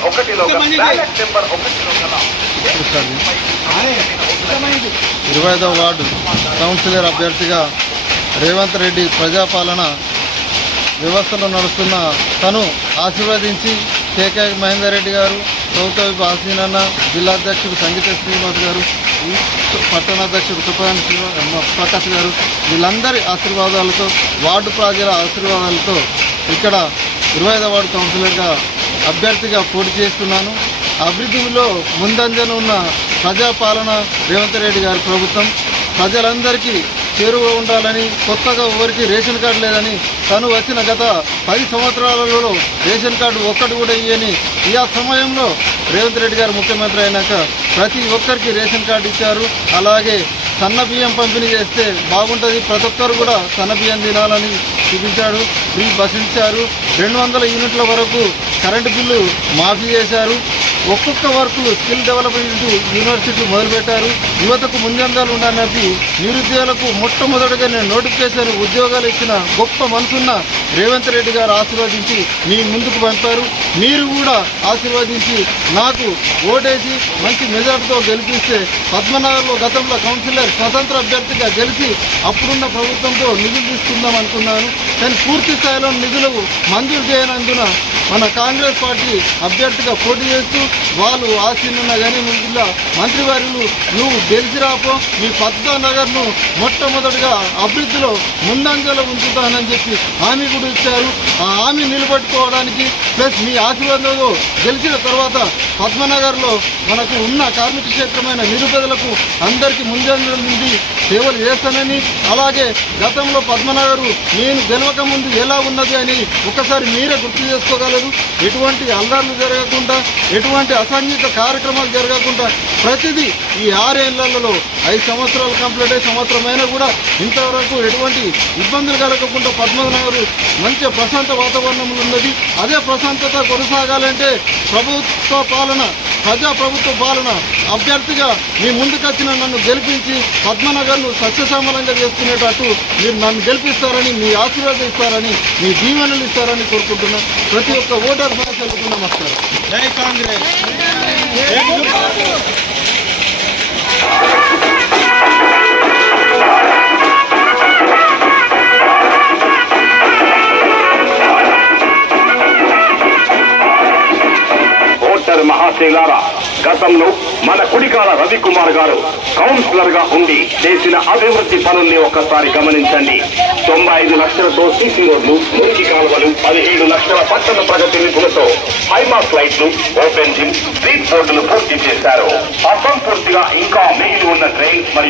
Number 1లో ballot number 1లో గల 25వ ward councillor అభ్యర్థిగా రేవంత్ రెడ్డి ప్రజాపాలన వ్యవస్థలో నడుస్తున్న తను ఆశీర్వదించి కేకే మహేందర్ రెడ్డి గారు, ప్రభుత్వ విప్ ఆసీనన్న, జిల్లా అధ్యక్షుడు సంగీత శ్రీనివాస్ గారు, పట్టణాధ్యక్షుడు సుప్రధాన ప్రకాష్ గారు, వీళ్ళందరి ఆశీర్వాదాలతో, వార్డు ప్రజల ఆశీర్వాదాలతో ఇక్కడ 25వ వార్డు కౌన్సిలర్గా అభ్యర్థిగా పోటీ చేస్తున్నాను. అభివృద్ధిలో ముందంజన ఉన్న ప్రజాపాలన రేవంత్ రెడ్డి గారి ప్రభుత్వం ప్రజలందరికీ చేరువ ఉండాలని, కొత్తగా ఎవరికి రేషన్ కార్డు లేదని, తను వచ్చిన గత 10 సంవత్సరాలలో రేషన్ కార్డు ఒక్కటి కూడా ఇయ్యని ఈ సమయంలో రేవంత్ రెడ్డి గారు ముఖ్యమంత్రి అయినాక ప్రతి ఒక్కరికి రేషన్ కార్డు ఇచ్చారు. అలాగే సన్న బియ్యం పంపిణీ చేస్తే బాగుంటుంది, ప్రతి ఒక్కరు కూడా సన్న బియ్యం తినాలని చూపించాడు. ఫ్రీ బస్ ఇచ్చారు. 200 యూనిట్ల వరకు కరెంటు బిల్లు మాఫీ చేశారు. ఒక్కొక్క వర్కులు స్కిల్ డెవలప్మెంట్ యూనివర్సిటీ మొదలుపెట్టారు. యువతకు ముందంజలు ఉండాలని నిరుద్యోగులకు మొట్టమొదటిగా నేను నోటిఫికేషన్ ఉద్యోగాలు ఇచ్చిన గొప్ప మనసున్న రేవంత్ రెడ్డి గారు ఆశీర్వదించి మీ ముందుకు పంపారు. మీరు కూడా ఆశీర్వదించి నాకు ఓటేసి మంచి మెజార్టీతో గెలిపిస్తే పద్మనగర్లో గతంలో కౌన్సిలర్ స్వతంత్ర అభ్యర్థిగా గెలిచి అప్పుడున్న ప్రభుత్వంతో నిధులు తీసుకుందాం అనుకున్నాను. కానీ పూర్తి స్థాయిలో నిధులు మంజూరు చేయనందున మన కాంగ్రెస్ పార్టీ అభ్యర్థిగా పోటీ చేస్తూ వాళ్ళు ఆశీనున్నా కానీ నువ్వు మంత్రివర్యులు నువ్వు గెలిచి రాపో, మీ పద్మనగర్ను మొట్టమొదటిగా అభివృద్ధిలో ముందంజలో ఉంచుతానని చెప్పి హామీ కూడా ఇచ్చారు. ఆ హామీ నిలబెట్టుకోవడానికి ప్లస్ మీ ఆశీర్వాదంలో గెలిచిన తర్వాత పద్మనగర్లో మనకు ఉన్న కార్మిక క్షేత్రమైన నిరుపేదలకు అందరికీ ముందంజల నుండి సేవలు చేస్తానని, అలాగే గతంలో పద్మనగరు నేను గెలవక ముందు ఎలా ఉన్నది అని ఒకసారి మీరే గుర్తు చేసుకోగలరు. ఎటువంటి అల్లర్లు జరగకుండా, ఎటువంటి అసాంఘిక కార్యక్రమాలు జరగకుండా ప్రతిదీ ఈ 6 ఏళ్లలో 5 సంవత్సరాలు కంప్లీట్ అయ్యే సంవత్సరమైనా కూడా ఇంతవరకు ఎటువంటి ఇబ్బందులు కలగకుండా పద్మనగరు మంచి ప్రశాంత వాతావరణంలో ఉన్నది. అదే ప్రశాంతత కొనసాగాలంటే ప్రభుత్వ పాలన, ప్రజాప్రభుత్వ పాలన అభ్యర్థిగా మీ ముందుకొచ్చిన నన్ను గెలిపించి పద్మనగర్ను సస్యశ్యామలంగా చేసుకునేటట్టు మీరు నన్ను గెలిపిస్తారని, మీ ఆశీర్వాదిస్తారని, మీ దీవెనలు ఇస్తారని కోరుకుంటున్నాను. ప్రతి ఒక్క ఓటర్ భాషలకు నమస్కారం. జై కాంగ్రెస్. ఓటర్ మహాశైలారా, గతంలో మన కుడికాల రవికుమార్ గారు కౌన్సిలర్ గా ఉండి చేసిన అభివృద్ధి పనుల్ని ఒక్కసారి గమనించండి. 95 లక్షలతో సీసీ రోడ్లు, మురికి కాలువలు, 17 లక్షల పట్టణ ప్రగతి నిధులతో హైమాస్ లైట్లు, ఓపెన్ జిమ్, స్ట్రీట్ బోర్డులు పూర్తి చేశారు. అసంపూర్తిగా ఇంకా మిగిలి ఉన్న డ్రైన్స్ మరియు